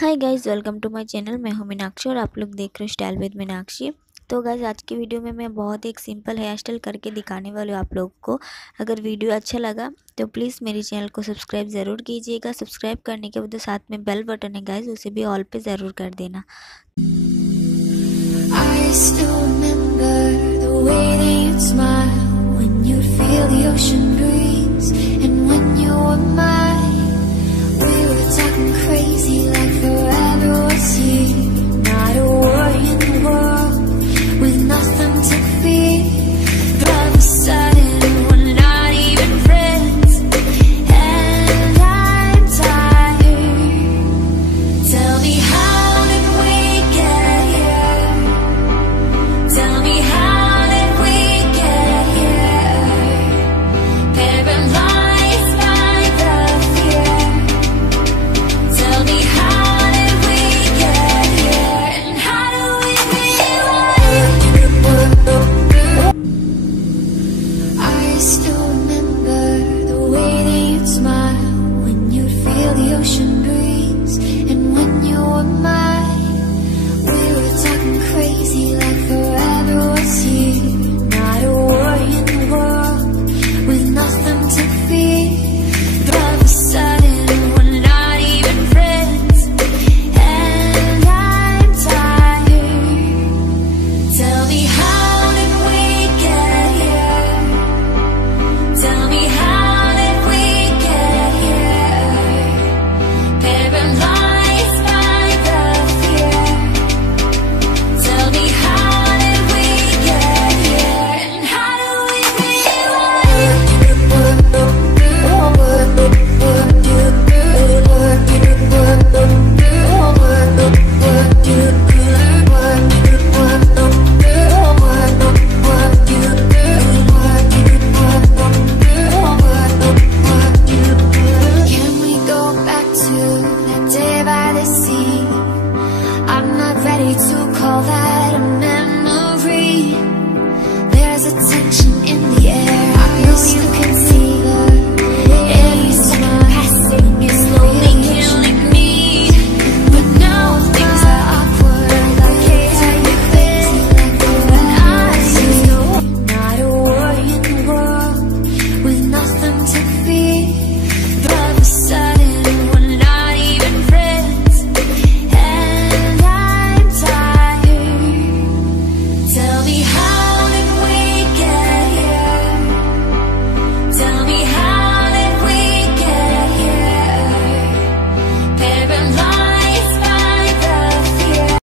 Hi guys, welcome to my channel. मैं हूं मीनाक्षी और आप लोग देख रहे हो स्टाइल विद मीनाक्षी। तो गाइस, आज की वीडियो में मैं बहुत एक सिंपल हेयर स्टाइल करके दिखाने वाली हूँ आप लोगों को। अगर वीडियो अच्छा लगा तो प्लीज़ मेरे चैनल को सब्सक्राइब ज़रूर कीजिएगा। सब्सक्राइब करने के बाद साथ में बेल बटन है गाइस, उसे भी ऑल पे ज़रूर कर देना। I still remember the way that you'd smile when you'd feel the ocean breeze, and when you were mine, we were talking crazy like forever was here. Not a worry in the world, with nothing to fear. But all of a sudden, we're not even friends, and I'm tired. Tell me, how did we get here? Tell me, how did we get here? Paralyzed by the fear. Tell me, how did we get here? And how do we I still remember the way that you'd smile when you'd feel the ocean breeze, and when you were mine, we were talking crazy like forever was here. Not a worry in the world, with nothing to fear. But all of a sudden, we're not even friends, and I'm tired. Tell me, how did we get here? Tell me, how did we get here? Paralyzed by the fear. Tell me, how did we get here? And how do we Can we go back to that day by the sea? I'm not ready to call that